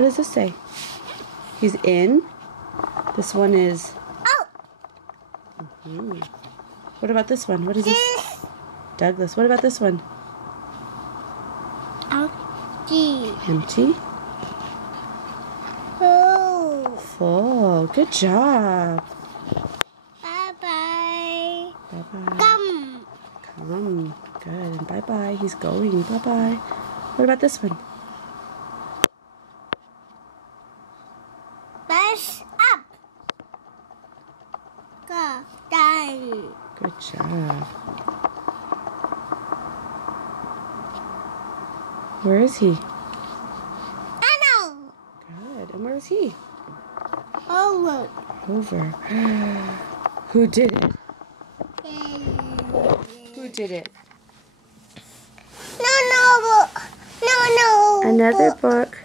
What does this say? He's in. This one is... Oh! What about this one? What is this? Douglas. What about this one? Empty. Empty? Full. Full. Good job. Bye-bye. Bye-bye. Come. Come. Good. And bye-bye. He's going. Bye-bye. What about this one? Brush up. Go. Done. Good job. Where is he? Anno. Good. And where is he? Over. Over. Who did it? Who did it? No. Another book.